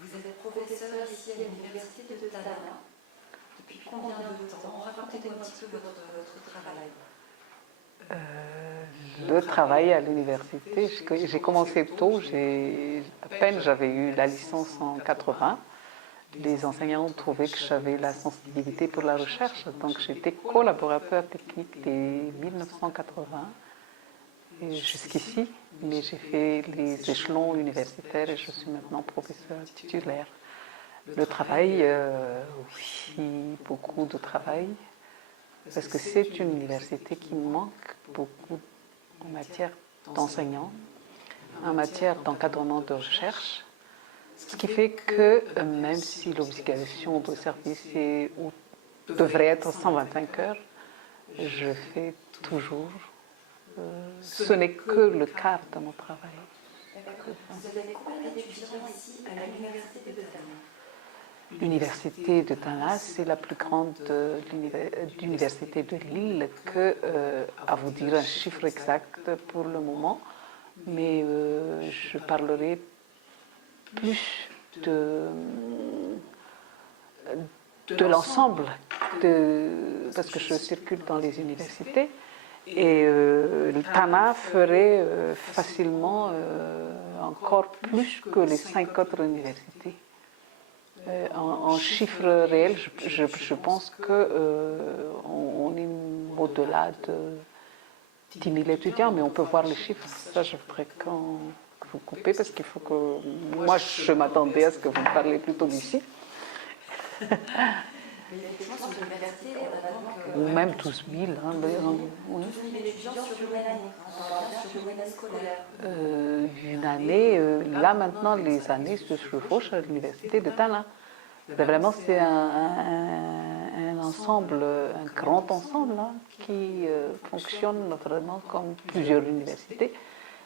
Vous êtes professeur ici à l'Université de Tallinn. Depuis combien de temps? Racontez-moi un petit peu votre travail. Le travail à l'université, j'ai commencé tôt, à peine j'avais eu la licence en 80. Les enseignants trouvaient que j'avais la sensibilité pour la recherche, donc j'étais collaborateur technique dès 1980 et jusqu'ici, mais j'ai fait les échelons universitaires et je suis maintenant professeur titulaire. Le travail, oui, beaucoup de travail, parce que c'est une université qui manque beaucoup en matière d'enseignants, en matière d'encadrement de recherche, ce qui fait que même si l'obligation de service devrait être 125 heures, je fais toujours, ce n'est que le quart de mon travail. Vous avez combien d'étudiants ici à l'Université de Tallinn? L'université de Tallinn, c'est la plus grande université de l'île que, à vous dire un chiffre exact pour le moment, mais je parlerai plus de l'ensemble, parce que je circule dans les universités, et le Tallinn ferait facilement encore plus que les 5 autres universités. En chiffres réels, je pense qu'on est au-delà de 10 000 étudiants, mais on peut voir les chiffres. Ça, je voudrais que vous coupez parce qu'il faut que... Moi, je m'attendais à ce que vous me parliez plutôt d'ici. Ou même 12 000. 12 000 étudiants sur une année, on parle bien sur une année scolaire. Une année, là maintenant, les années se chevauchent à l'université de Tallinn. Vraiment, c'est un ensemble, un grand ensemble là, qui fonctionne vraiment comme plusieurs universités.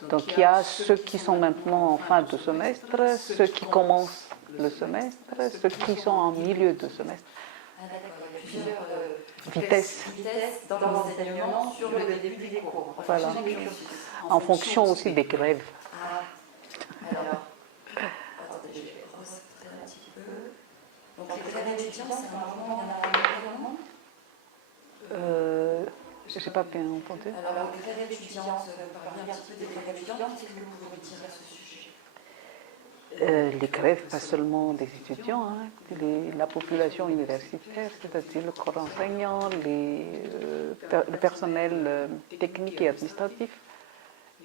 Donc il y a ceux qui sont maintenant en fin de semestre, ceux qui commencent le semestre, ceux qui sont en milieu de semestre. Ah, d'accord, il y a plusieurs vitesses dans l'enseignement sur le début des cours. Voilà. En fonction aussi des grèves. Ah, alors, attendez, je vais recentrer un petit peu. Donc les grèves étudiants, c'est normalement, il y en a régulièrement? Je n'ai pas bien entendu. Alors, les grèves étudiantes, vous parlez un petit peu des grèves étudiantes, qu'est-ce que vous pouvez dire à ce sujet? Les grèves, pas seulement des étudiants, hein, la population universitaire, c'est-à-dire le corps enseignant, le personnel technique et administratif.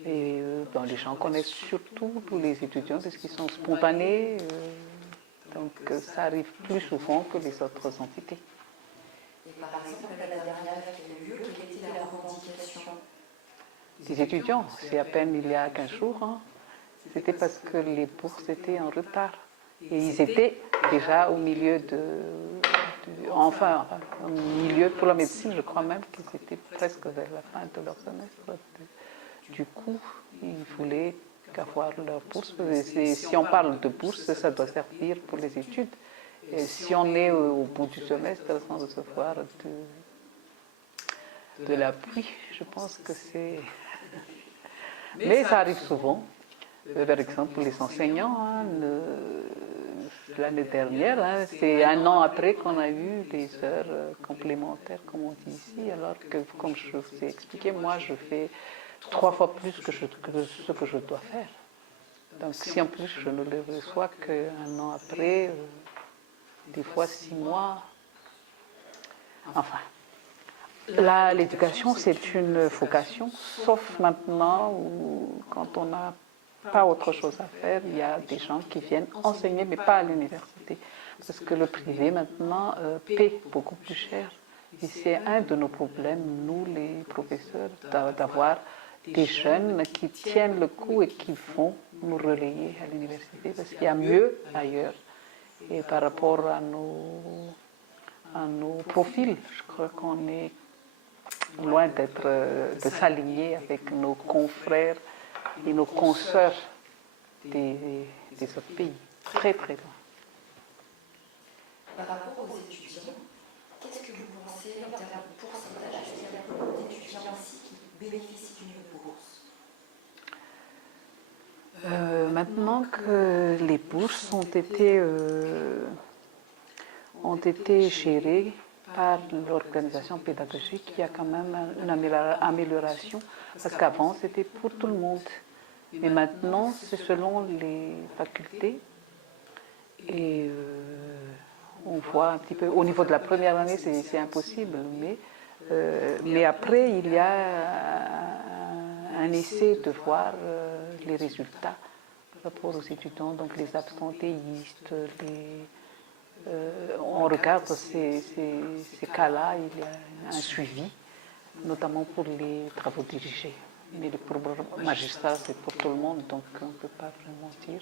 Et les gens connaissent surtout tous les étudiants parce qu'ils sont spontanés, donc ça arrive plus souvent que les autres entités. Et par exemple, la dernière qui a eu lieu, quelle était la revendication des étudiants? C'est à peine il y a 15 jours. Hein. C'était parce que les bourses étaient en retard. Et ils étaient déjà au milieu au milieu pour la médecine, je crois même qu'ils étaient presque vers la fin de leur semestre. Du coup, ils voulaient avoir leur bourse. Si on parle de bourse, ça doit servir pour les études. Et si on est au bout du semestre sans recevoir de l'appui, je pense que c'est... Mais ça arrive souvent. Par exemple, les enseignants, hein, l'année dernière, hein, c'est 1 an après qu'on a eu des heures complémentaires, comme on dit ici, alors que, comme je vous ai expliqué, moi, je fais 3 fois plus que ce que je dois faire. Donc, si en plus je ne le reçois qu'1 an après, des fois 6 mois, enfin... Là, l'éducation, c'est une vocation, sauf maintenant où, quand on n'a pas autre chose à faire, il y a des gens qui viennent enseigner, mais pas à l'université. Parce que le privé, maintenant, paie beaucoup plus cher. Et c'est un de nos problèmes, nous, les professeurs, d'avoir des jeunes qui tiennent le coup et qui vont nous relayer à l'université, parce qu'il y a mieux ailleurs. Et par rapport à nos profils, je crois qu'on est loin de s'aligner avec nos confrères et nos consoeurs des autres pays. Très, très loin. Par rapport aux étudiants, qu'est-ce que vous pensez en termes de pourcentage? Est-ce qu'il y a beaucoup d'étudiants ici qui bénéficient d'une bourse? maintenant que les bourses ont été gérées par l'organisation pédagogique, il y a quand même une amélioration, parce qu'avant c'était pour tout le monde. Mais maintenant c'est selon les facultés et on voit un petit peu, au niveau de la première année c'est impossible, mais après il y a un essai de voir les résultats par rapport aux étudiants, donc les absentéistes, on regarde ces cas-là, il y a un suivi, notamment pour les travaux dirigés. Mais pour le magistrat, c'est pour tout le monde, donc on ne peut pas vraiment dire.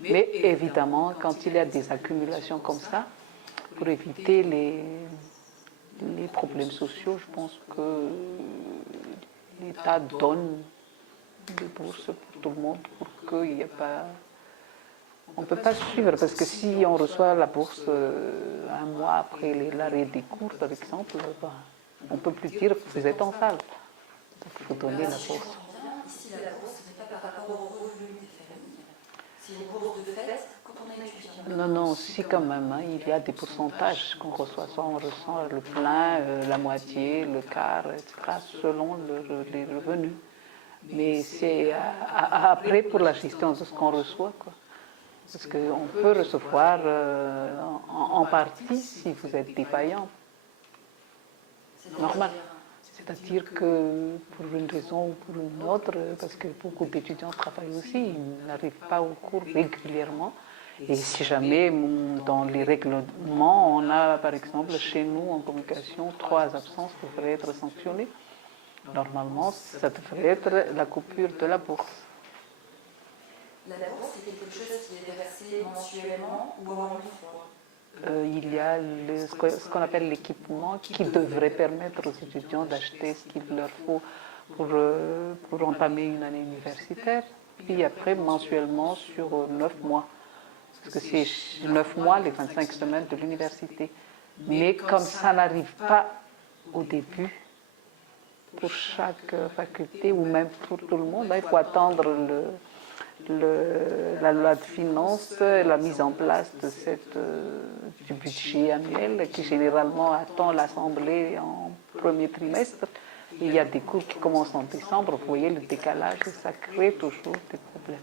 Mais évidemment, quand il y a des accumulations comme ça, pour éviter les problèmes sociaux, je pense que l'État donne des bourses pour tout le monde pour qu'il n'y ait pas... On ne peut pas suivre, parce que si on reçoit la bourse un mois après l'arrêt des cours, par exemple, on ne peut plus dire que vous êtes en salle. Donc il faut donner la bourse. Ici, la bourse n'est pas par rapport aux revenus des familles. C'est une bourse de fait quand on est étudiant. Non, non, si quand même, hein, il y a des pourcentages qu'on reçoit. Soit on reçoit le plein, la moitié, le quart, etc., selon les revenus. Mais c'est après pour la gestion de ce qu'on reçoit, quoi. Parce qu'on peut recevoir en partie si vous êtes défaillant. Normal. C'est-à-dire que pour une raison ou pour une autre, parce que beaucoup d'étudiants travaillent aussi, ils n'arrivent pas au cours régulièrement. Et si jamais dans les règlements, on a par exemple chez nous en communication 3 absences devraient être sanctionnées, normalement ça devrait être la coupure de la bourse. La bourse, c'est quelque chose qui est versé mensuellement ou en une fois. Il y a ce qu'on appelle l'équipement qui devrait permettre aux étudiants d'acheter ce qu'il leur faut pour entamer une année universitaire, puis après mensuellement sur 9 mois. Parce que c'est 9 mois, les 25 semaines de l'université. Mais comme ça n'arrive pas au début, pour chaque faculté ou même pour tout le monde, il faut attendre la loi de finances, la mise en place de du budget annuel qui généralement attend l'Assemblée en premier trimestre. Et il y a des cours qui commencent en décembre, vous voyez le décalage, et ça crée toujours des problèmes.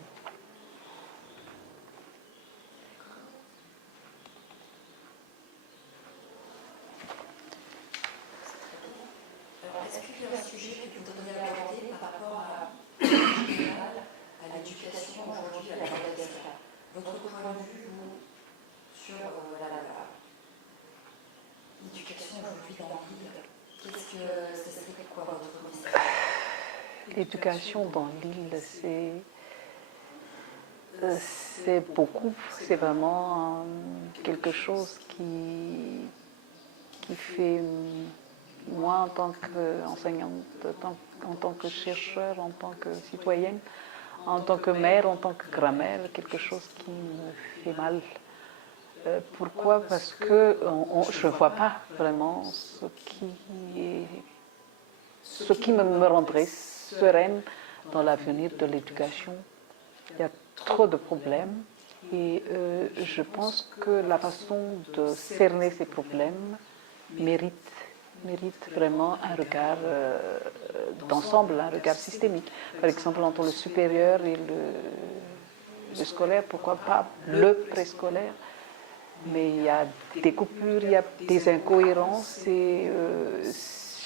Alors, est-ce qu'il y a un sujet que vous voudriez aborder par rapport à l'éducation aujourd'hui à la Madagascar? Votre point de vue, vous, sur l'éducation aujourd'hui dans l'île, qu'est-ce que ce serait quoi votre message? L'éducation dans l'île, c'est beaucoup, c'est vraiment quelque chose qui fait, moi en tant qu'enseignante, en tant que chercheur, en tant que citoyenne, en tant que mère, en tant que grand-mère, quelque chose qui me fait mal. Pourquoi? Parce que je ne vois pas vraiment ce qui me rendrait sereine dans l'avenir de l'éducation. Il y a trop de problèmes et je pense que la façon de cerner ces problèmes mérite vraiment un regard d'ensemble, un regard systémique. Par exemple, entre le supérieur et le scolaire, pourquoi pas le préscolaire? Mais il y a des coupures, il y a des incohérences et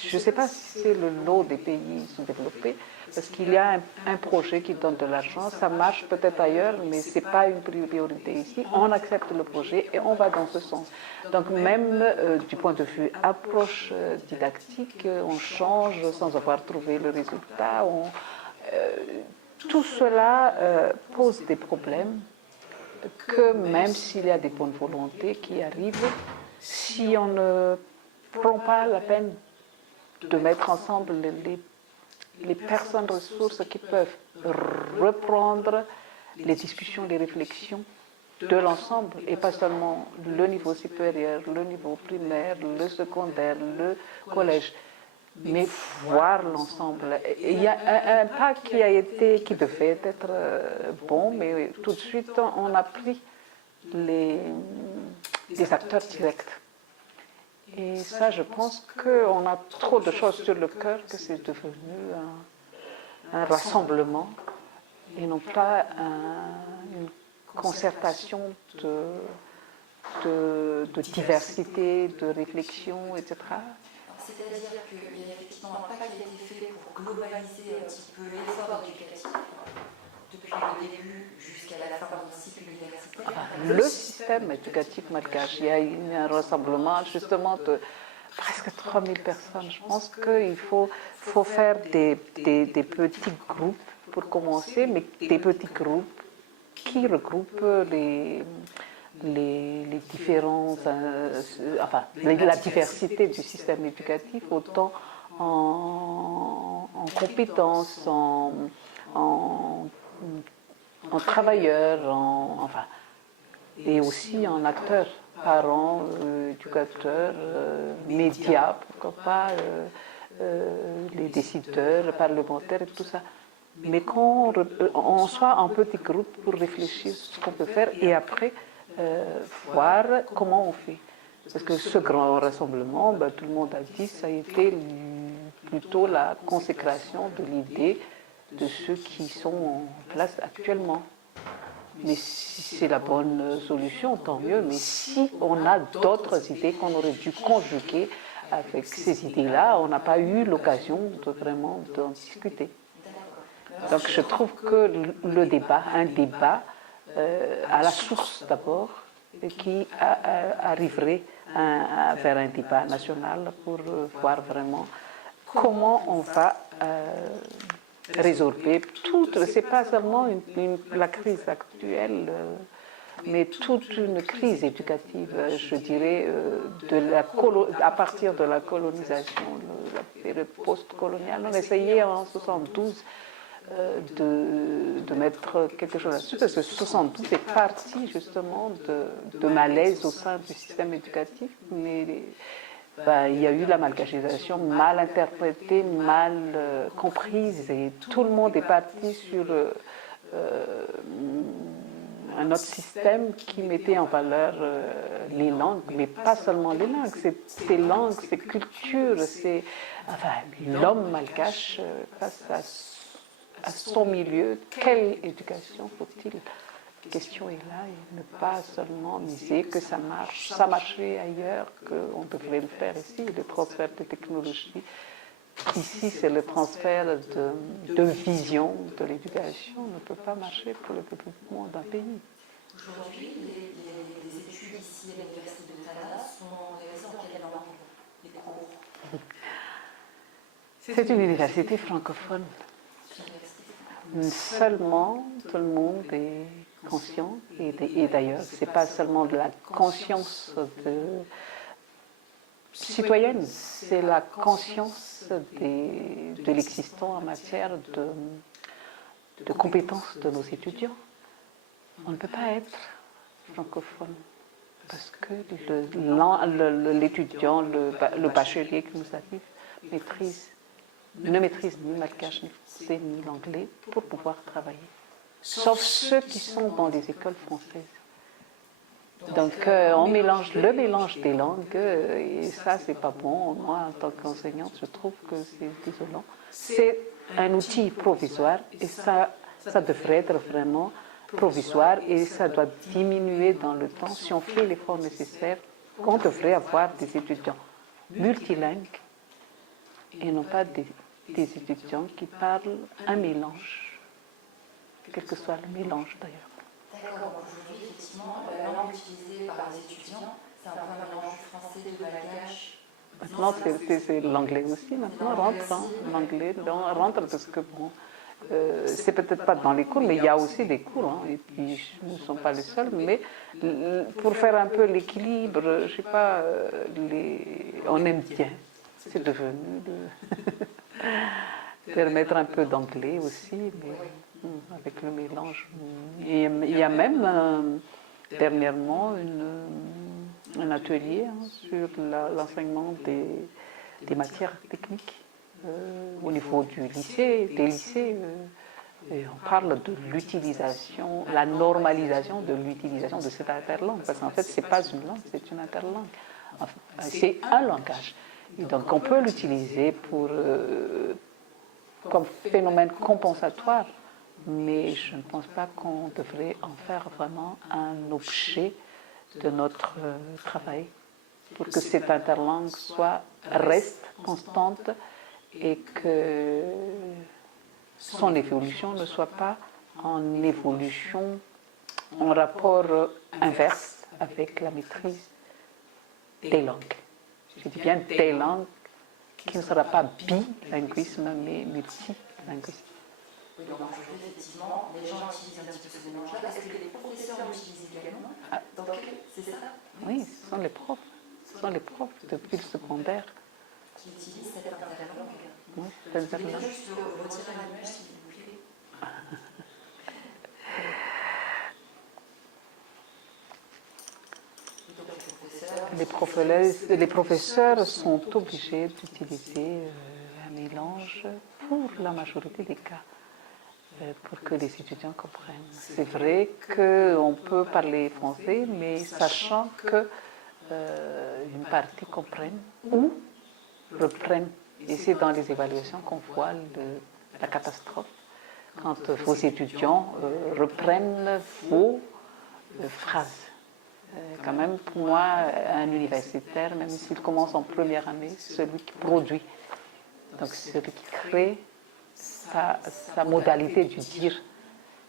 je ne sais pas si c'est le lot des pays sous-développés, parce qu'il y a un projet qui donne de l'argent, ça marche peut-être ailleurs, mais ce n'est pas une priorité ici. On accepte le projet et on va dans ce sens. Donc même du point de vue approche didactique, on change sans avoir trouvé le résultat. Tout cela pose des problèmes que même s'il y a des bonnes volontés qui arrivent, si on ne prend pas la peine de mettre ensemble les personnes ressources qui peuvent reprendre les discussions, les réflexions de l'ensemble, et pas seulement le niveau supérieur, le niveau primaire, le secondaire, le collège, mais voir l'ensemble. Il y a un pas qui devait être bon, mais tout de suite on a pris les acteurs directs. Et ça, je pense qu'on a trop de choses sur le cœur, que c'est devenu un rassemblement et non pas une concertation de diversité, de réflexion, etc. C'est-à-dire qu'il y a effectivement un pas qui a été fait pour globaliser un petit peu l'effort éducatif, depuis le début jusqu'à la fin du cycle universitaire. Le système éducatif malgache, il y a eu un rassemblement justement de presque 3000 personnes. Je pense qu'il faut faire des petits groupes pour commencer, mais des petits groupes qui regroupent les différents, enfin, la diversité du système éducatif, autant en compétences, en travailleurs, enfin, et aussi en acteurs, parents, éducateurs, médias, pourquoi pas, les décideurs, parlementaires et tout ça. Mais qu'on soit en petit groupe pour réfléchir sur ce qu'on peut faire et après voir comment on fait. Parce que ce grand rassemblement, ben, tout le monde a dit, ça a été plutôt la consécration de l'idée de ceux qui sont en place actuellement. Mais si c'est la bonne solution, tant mieux. Mais si on a d'autres idées qu'on aurait dû conjuguer avec ces idées-là, on n'a pas eu l'occasion de vraiment d'en discuter. Donc je trouve que le débat, un débat à la source d'abord, qui arriverait vers un débat national pour voir vraiment comment on va résorber toute, c'est pas seulement la crise actuelle, mais toute une crise éducative, je dirais, à partir de la colonisation, la période post-coloniale. On essayait en 72 de mettre quelque chose là-dessus, parce que 72 est parti justement de malaise au sein du système éducatif, mais il y a eu la malgacisation mal interprétée, mal comprise, et tout le monde est parti sur un autre système qui mettait en valeur les langues, mais pas seulement les langues, ces langues, ces cultures, enfin, l'homme malgache face à son milieu, quelle éducation faut-il? La question est là, et ne pas seulement miser que ça marche, ça marchait ailleurs, qu'on devrait le faire ici, le transfert de technologies. Ici, c'est le transfert de vision de l'éducation, ne peut pas marcher pour le développement d'un pays. Aujourd'hui, les études ici à l'Université de Tana sont réalisées en quelle langue? Les cours? C'est une université francophone. Seulement, tout le monde est conscient, et d'ailleurs, ce n'est pas seulement de la conscience citoyenne, c'est la conscience de l'existant en matière de compétences de nos étudiants. On ne peut pas être francophone parce que l'étudiant, le bachelier qui nous arrive, ne maîtrise ni le malgache, ni le français, ni l'anglais pour pouvoir travailler. Sauf ceux qui sont dans les écoles françaises. Donc on mélange le mélange des langues, et ça c'est pas bon. Moi, en tant qu'enseignante, je trouve que c'est désolant. C'est un outil provisoire, et ça devrait être vraiment provisoire, et ça doit diminuer dans le temps. Si on fait l'effort nécessaire, on devrait avoir des étudiants multilingues et non pas des étudiants qui parlent un mélange, quel que soit le mélange d'ailleurs. D'accord, aujourd'hui, effectivement, la langue utilisée par les étudiants, c'est un peu un mélange du français, du malgache. Maintenant, c'est l'anglais aussi, maintenant rentre, hein, l'anglais rentre parce que bon, c'est peut-être pas dans les cours, mais il y a aussi des cours, hein, et puis nous ne sommes pas les seuls, mais pour faire un peu l'équilibre, je ne sais pas, on aime bien, c'est devenu permettre un peu d'anglais aussi, mais avec le mélange. Et il y a même dernièrement un atelier, hein, sur l'enseignement des matières techniques. au niveau du lycée, des lycées. Et on parle de l'utilisation, la normalisation de l'utilisation de cette interlangue. Parce qu'en fait, ce n'est pas une langue, c'est une interlangue. Enfin, c'est un langage. Et donc, on peut l'utiliser comme phénomène compensatoire, mais je ne pense pas qu'on devrait en faire vraiment un objet de notre travail pour que cette interlangue reste constante et que son évolution ne soit pas en évolution, en rapport inverse avec la maîtrise des langues. Je dis bien des langues qui ne sera pas bilinguisme, mais multilinguisme. Oui, donc aujourd'hui, effectivement, les gens utilisent un petit peu ce mélange-là. Est-ce que les professeurs l'utilisent également? Donc, c'est ça? Oui, ce sont les profs. Ce sont les profs depuis le secondaire. Qui utilisent cette interlangue. Oui, cette Je vais interlangue. juste retirer l'image, s'il vous plaît. Les professeurs sont obligés d'utiliser un mélange pour la majorité des cas, pour que les étudiants comprennent. C'est vrai qu'on peut parler français, mais sachant qu'une partie comprenne ou reprenne. Et c'est dans les évaluations qu'on voit la catastrophe, quand vos étudiants reprennent vos phrases. Quand même, pour moi, un universitaire, même s'il commence en première année, c'est celui qui produit. Donc, c'est celui qui crée sa modalité du dire.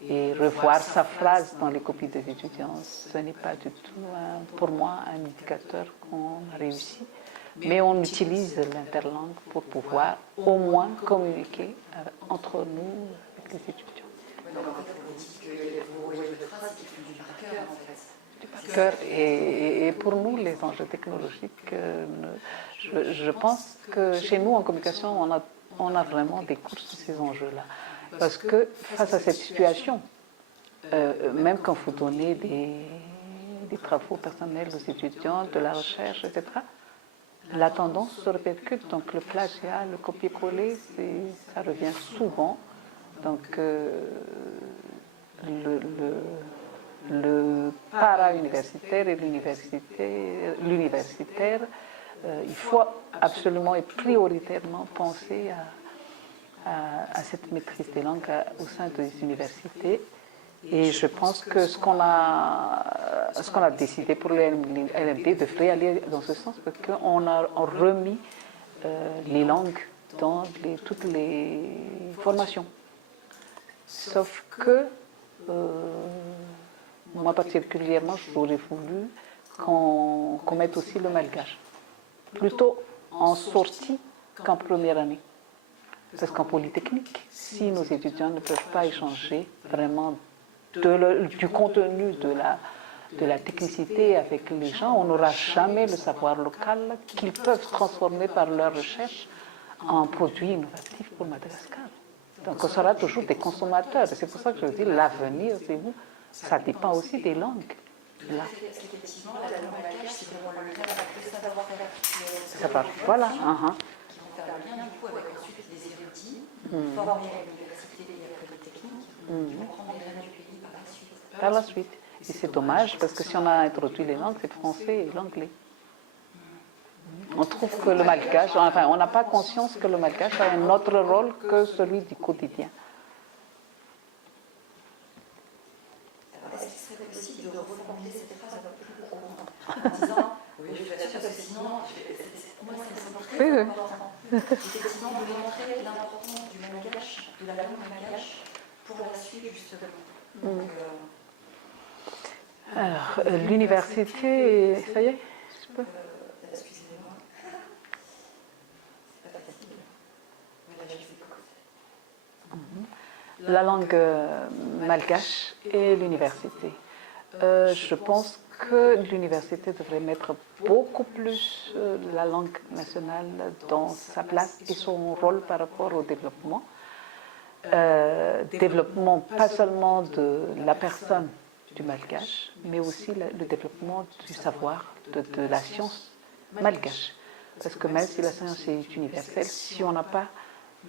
Et revoir sa phrase dans les copies des étudiants, ce n'est pas du tout, pour moi, un indicateur qu'on a réussi. Mais on utilise l'interlangue pour pouvoir au moins communiquer entre nous, avec les étudiants. Donc, en fait, vous dites que vous voyez votre phrase qui font du par cœur, en fait. Et pour nous, les enjeux technologiques, je pense que chez nous, en communication, on a vraiment des cours sur ces enjeux-là. Parce que face à cette situation, même quand vous donnez des travaux personnels aux étudiants, de la recherche, etc., la tendance se répercute. Donc le plagiat, le copier-coller, ça revient souvent. Donc le para-universitaire et l'universitaire, il faut absolument et prioritairement penser à cette maîtrise des langues au sein des universités. Et je pense que ce qu'on a décidé pour le LMD devrait aller dans ce sens, parce qu'on a remis les langues dans toutes les formations. Sauf que moi particulièrement, j'aurais voulu qu'on mette aussi le malgache, plutôt en sortie qu'en première année. Parce qu'en polytechnique, si nos étudiants ne peuvent pas échanger vraiment du contenu de la technicité avec les gens, on n'aura jamais le savoir local qu'ils peuvent transformer par leur recherche en produits innovatifs pour Madagascar. Donc on sera toujours des consommateurs. C'est pour ça que je dis l'avenir, c'est vous. Ça dépend aussi des langues. Là. Effectivement, la langue malgache, c'est vraiment le lien avec le savoir-faire. Ça va, voilà. Qui vont faire le lien du coup avec ensuite des érudits, formés à l'université et à polytechnique, qui vont prendre les rênes du pays par la suite. Par la suite. Et c'est dommage parce que si on a introduit les langues, c'est le français et l'anglais. On trouve que le malgache, enfin, on n'a pas conscience que le malgache a un autre rôle que celui du quotidien. Est-ce qu'il serait possible de reformuler cette phrase un peu plus courante en disant, oui, je suis sûre parce que sinon, pour moi, c'est très important. Effectivement, de montrer l'importance du malgache, de la langue malgache, pour la suite, justement. Donc, alors, l'université, ça y est, je peux. Excusez-moi. C'est pas facile. Voilà, je vous écoute. La langue malgache et l'université. Je pense que l'université devrait mettre beaucoup plus la langue nationale dans sa place et son rôle par rapport au développement. Développement pas seulement de la personne du malgache, mais aussi le développement du savoir, de la science malgache. Parce que même si la science est universelle, si on n'a pas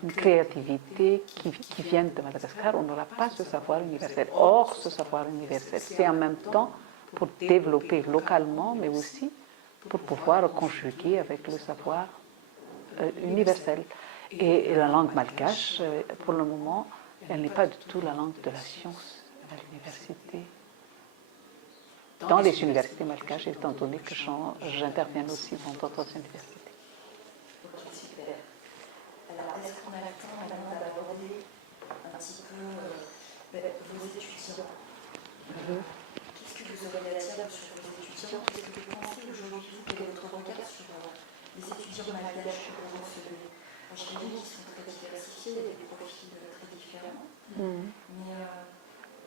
une créativité qui vienne de Madagascar, on n'aura pas ce savoir universel. Or, ce savoir universel, c'est en même temps pour développer localement, mais aussi pour pouvoir conjuguer avec le savoir universel. Et la langue malgache, pour le moment, elle n'est pas du tout la langue de la science à l'université. Dans les universités malgaches, étant donné que j'interviens aussi dans d'autres universités. Ok, super. Alors, est-ce qu'on a le temps maintenant d'aborder un petit peu vos étudiants? Qu'est-ce que vous aurez à dire sur vos étudiants? Qu'est-ce que vous pensez aujourd'hui? Quel est votre regard sur les étudiants malgaches que vous recevez? J'imagine qu'ils sont très diversifiés, avec des profils très différents. Mais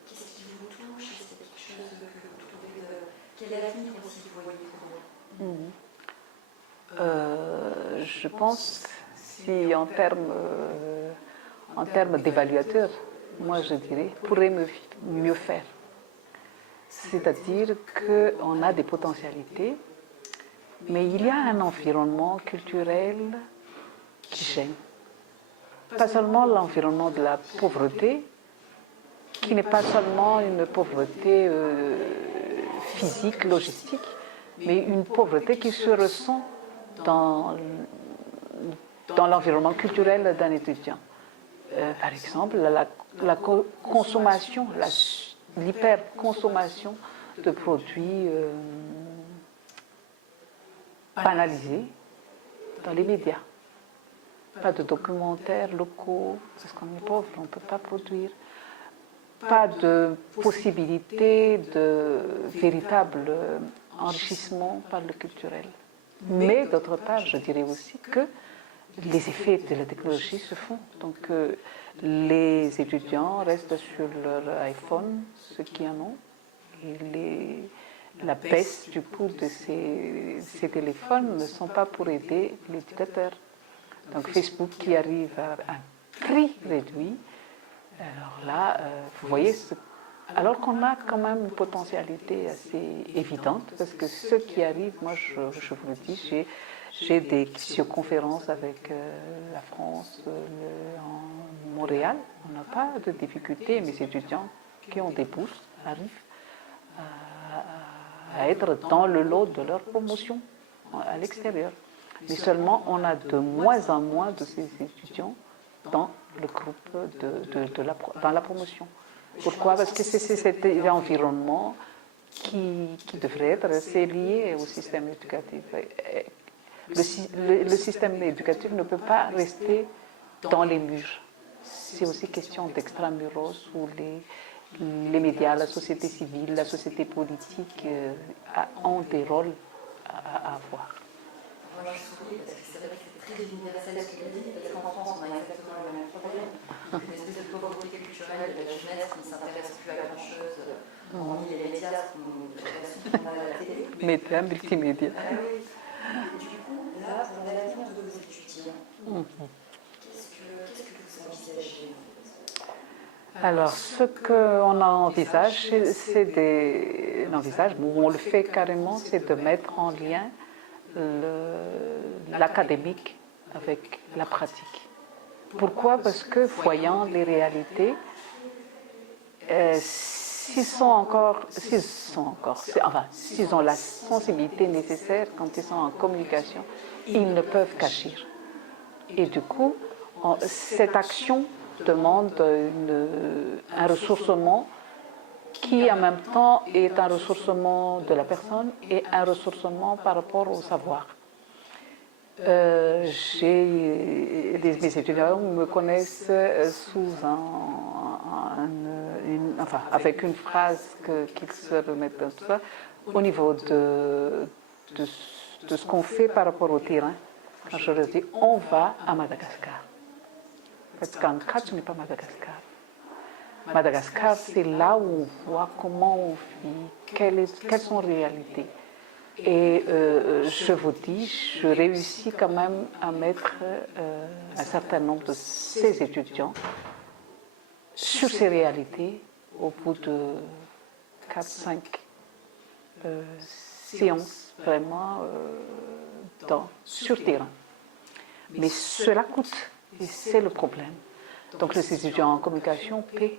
qu'est-ce qui vous touche? Est-ce qu'il y a quelque chose que vous trouvez de... Quel avenir aussi vous voyez pour eux? Je pense, si en termes d'évaluateurs, moi je dirais, pourrait mieux faire. C'est-à-dire qu'on a des potentialités, mais il y a un environnement culturel qui gêne. Pas seulement l'environnement de la pauvreté, qui n'est pas seulement une pauvreté physique, logistique, mais une pauvreté qui se ressent dans l'environnement culturel d'un étudiant. Par exemple, la consommation, l'hyperconsommation de produits banalisés dans les médias. Pas de documentaires locaux, parce qu'on est pauvre, on ne peut pas produire. Pas de possibilité de véritable enrichissement par le culturel. Mais d'autre part, je dirais aussi que les effets de la technologie se font. Donc les étudiants restent sur leur iPhone, ceux qui en ont, et la baisse du coût de ces téléphones ne sont pas pour aider l'éducateur. Donc Facebook qui arrive à un prix réduit, alors là, vous voyez, alors qu'on a quand même une potentialité assez évidente, parce que ceux qui arrivent, moi je vous le dis, j'ai des visioconférences avec la France, en Montréal, on n'a pas de difficulté, mes étudiants qui ont des bourses arrivent à être dans le lot de leur promotion à l'extérieur. Mais seulement, on a de moins en moins de ces étudiants dans le groupe dans la promotion. Pourquoi? Parce que c'est cet environnement qui devrait être assez lié au système éducatif. Le système éducatif ne peut pas rester dans les murs. C'est aussi question d'extramuros où les médias, la société civile, la société politique ont des rôles à avoir. Moi, je souris parce que c'est vrai que c'est très universel ce qu'il dit, parce qu'en France, on a exactement le même problème. Une espèce de pauvreté culturelle de la jeunesse qui ne s'intéresse plus à grand-chose, hormis les médias qu'on a à la télé. Médias, multimédia. Oui. Et du coup, là, pour l'avenir de vos étudiants, qu'est-ce que vous envisagez? Alors, ce qu'on envisage, on le fait carrément, c'est de mettre en lien l'académique avec la pratique. Pourquoi? Parce que voyant les réalités, s'ils ont la sensibilité nécessaire quand ils sont en communication, ils ne peuvent qu'agir. Et du coup, cette action demande un ressourcement qui en même temps est un ressourcement de la personne et un ressourcement par rapport au savoir. Mes étudiants me connaissent avec une phrase qu'ils se remettent dans tout ça, au niveau de ce qu'on fait par rapport au terrain. Quand je leur dis, on va à Madagascar. Parce qu'Ankara, ce n'est pas Madagascar. Madagascar, c'est là où on voit comment on vit, quelles sont les réalités. Et je vous dis, je réussis quand même à mettre un certain nombre de ces étudiants sur ces réalités au bout de 4-5 séances vraiment sur terrain. Mais cela coûte Et c'est le problème. Donc les étudiants en communication paient.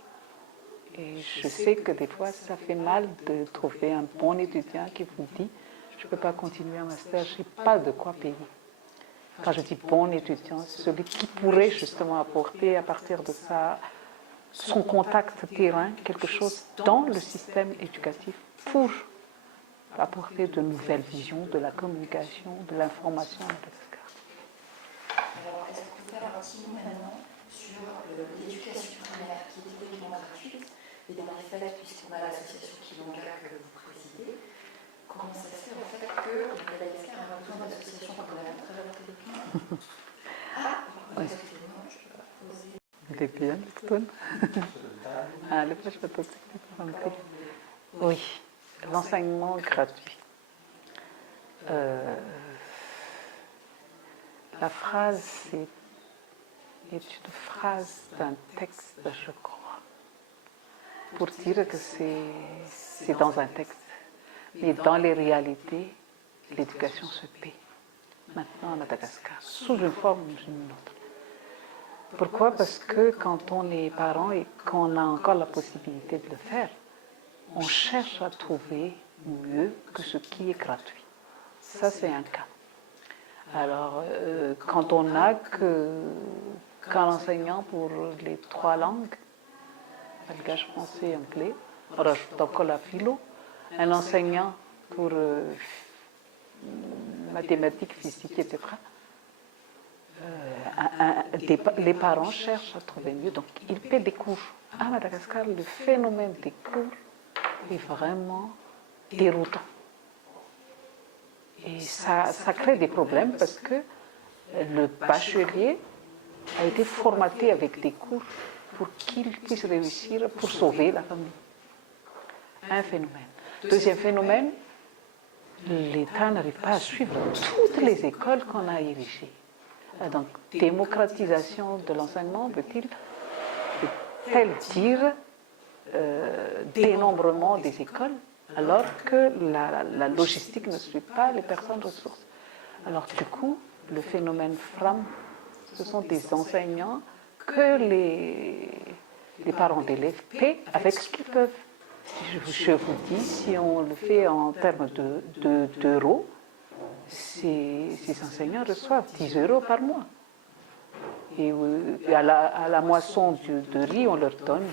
Et je sais que des fois, ça fait mal de trouver un bon étudiant qui vous dit « je ne peux pas continuer un master, je n'ai pas de quoi payer ». Quand je dis bon étudiant, c'est celui qui pourrait justement apporter à partir de ça son contact terrain, quelque chose dans le système éducatif pour apporter de nouvelles visions de la communication, de l'information à Madagascar. Alors, est-ce qu'on peut faire un petit mot maintenant sur l'éducation primaire qui est théoriquement gratuite, et dans les faits, puisqu'on a l'association Kilonga que vous présidez, comment ça se fait en fait que Madagascar a besoin d'associations comme la nôtre à la télévision? Ah, excusez-moi, je peux pas poser. Oui, l'enseignement gratuit. La phrase est une phrase d'un texte, je crois, pour dire que c'est dans un texte. Mais dans les réalités, l'éducation se paie. Maintenant à Madagascar, sous une forme ou une autre. Pourquoi? Parce que quand on est parent et qu'on a encore la possibilité de le faire, on cherche à trouver mieux que ce qui est gratuit. Ça, c'est un cas. Alors, quand on n'a qu'un enseignant pour les 3 langues, malgache, français et anglais, on rajoute encore la philo, un enseignant pour mathématiques, physique, etc. Les parents cherchent à trouver mieux, donc ils paient des cours. À Madagascar, le phénomène des cours est vraiment déroutant. Et ça crée des problèmes parce que le bachelier a été formaté avec des cours pour qu'il puisse réussir pour sauver la famille. Un phénomène. Deuxième phénomène, l'État n'arrive pas à suivre toutes les écoles qu'on a érigées. Donc, démocratisation de l'enseignement veut-elle dire dénombrement des écoles alors que la logistique ne suit pas les personnes ressources. Alors du coup, le phénomène FRAM, ce sont des enseignants que les parents d'élèves paient avec ce qu'ils peuvent. Je vous dis, si on le fait en termes d'euros, ces enseignants reçoivent 10 € par mois. Et à la moisson de riz, on leur donne